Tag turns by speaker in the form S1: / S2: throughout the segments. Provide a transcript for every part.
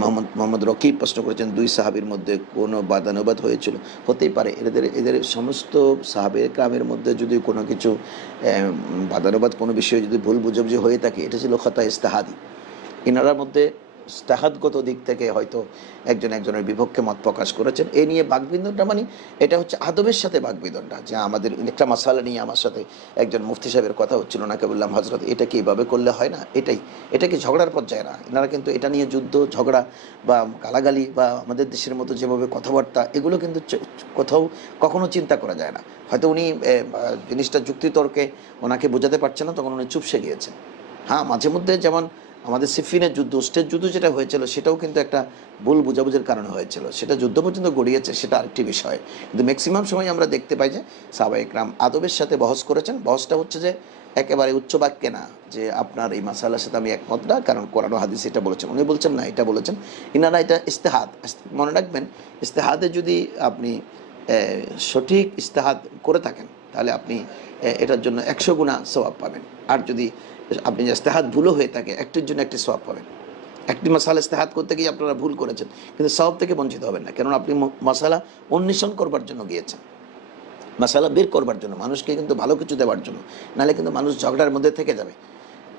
S1: মোহাম্মদ মোহাম্মদ রকিব প্রশ্ন করেছেন, দুই সাহাবির মধ্যে কোনো বাদানুবাদ হয়েছিল? হতেই পারে, এদের এদের সমস্ত সাহাবের গ্রামের মধ্যে যদি কোনো কিছু বাদানুবাদ কোনো বিষয়ে যদি ভুল বুঝাবুঝি হয়ে থাকে, এটা ছিল খতা ইস্তাহাদি। এনারার মধ্যে স্তাহাদগত দিক থেকে হয়তো একজন একজনের বিপক্ষে মত প্রকাশ করেছেন। এ নিয়ে বাকবিন্দনটা মানে এটা হচ্ছে আদবের সাথে বাকবিন্দনটা যে আমাদের একটা মশালা নিয়ে আমার সাথে একজন মুফতি সাহেবের কথা হচ্ছিল, ওনাকে বললাম হজরত এটা কি এভাবে করলে হয় না? এটাই, এটা কি ঝগড়ার পর্যায়ে না? এনারা কিন্তু এটা নিয়ে যুদ্ধ, ঝগড়া বা গালাগালি বা আমাদের দেশের মতো যেভাবে কথাবার্তা, এগুলো কিন্তু কোথাও কখনো চিন্তা করা যায় না। হয়তো উনি জিনিসটা যুক্তিতর্কে ওনাকে বোঝাতে পারছে না, তখন উনি চুপসে গিয়েছেন। হ্যাঁ মাঝে মধ্যে যেমন আমাদের সিফিনের যুদ্ধ স্টেজ যুদ্ধ যেটা হয়েছিল, সেটাও কিন্তু একটা ভুল বুঝাবুঝির কারণে হয়েছিল। সেটা যুদ্ধ পর্যন্ত গড়িয়েছে, সেটা আরেকটি বিষয়। কিন্তু ম্যাক্সিমাম সময় আমরা দেখতে পাই যে সাবা ইকরাম আদবের সাথে বহস করেছেন। বহসটা হচ্ছে যে একেবারে উচ্চ বাক্যে না, যে আপনার এই মাসালার সাথে আমি একমত না, কারণ কোরআন হাদিস এটা বলেছেন। উনি বলছেন না, এটা বলেছেন। ইনারা এটা ইস্তেহাদ মনে রাখবেন, ইস্তেহাদে যদি আপনি সঠিক ইস্তেহাদ করে থাকেন তাহলে আপনি এটার জন্য একশো গুণা সবাব পাবেন। আর যদি আপনি ইস্তেহাত ভুলও হয়ে থাকে, একটির জন্য একটি সবাব পাবেন। একটি মশালা ইস্তেহাত করতে গিয়ে আপনারা ভুল করেছেন, কিন্তু সব থেকে বঞ্চিত হবেন না। কেননা আপনি মশালা অন্বেষণ করবার জন্য গিয়েছেন। মশালা বের করবার জন্য, মানুষকে কিন্তু ভালো কিছু দেওয়ার জন্য। নাহলে কিন্তু মানুষ ঝগড়ার মধ্যে থেকে যাবে।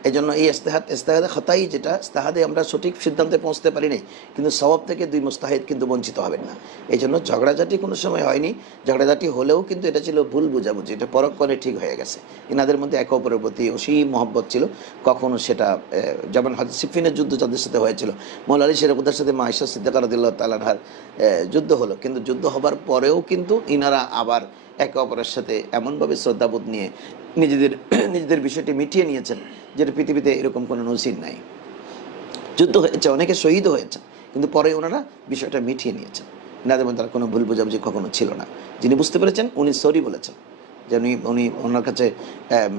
S1: এই জন্য এই ইস্তেহাদ, ইস্তেহাদে খতাই যেটা, ইস্তেহাদে আমরা সঠিক সিদ্ধান্তে পৌঁছতে পারি নাই কিন্তু সবাব থেকে দুই মুস্তাহিদ কিন্তু বঞ্চিত হবেন না। এই জন্য ঝগড়াঝাটি কোনো সময় হয়নি, ঝগড়াঝাটি হলেও কিন্তু এটা ছিল ভুল বুঝাবুঝি, এটা পরক্ষণে ঠিক হয়ে গেছে। এনাদের মধ্যে একে অপরের প্রতি অসীম মহব্বত ছিল, কখনো সেটা যেমন সিফিনের যুদ্ধ যাদের সাথে হয়েছিল, মৌল আলী শেরবুদ্দার সাথে মাহিশা সিদ্দিকারদুল্লাহ তালানহার যুদ্ধ হলো, কিন্তু যুদ্ধ হবার পরেও কিন্তু ইনারা আবার একে অপরের সাথে এমনভাবে শ্রদ্ধাবোধ নিয়ে নিজেদের নিজেদের বিষয়টি মিটিয়ে নিয়েছেন, যেটা পৃথিবীতে এরকম কোনো নসির নাই। যুদ্ধ হয়েছে, অনেকে শহীদ হয়েছে কিন্তু পরে ওনারা বিষয়টা মিটিয়ে নিয়েছেন। এনাদের মধ্যে তার কোনো ভুল বোঝাবুঝি কখনো ছিল না। যিনি বুঝতে পেরেছেন, উনি সরি বলেছেন, যে উনি উনি ওনার কাছে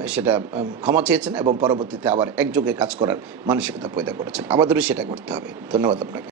S1: সেটা ক্ষমা চেয়েছেন এবং পরবর্তীতে আবার একযোগে কাজ করার মানসিকতা পয়দা করেছেন। আমাদেরও সেটা করতে হবে। ধন্যবাদ আপনাকে।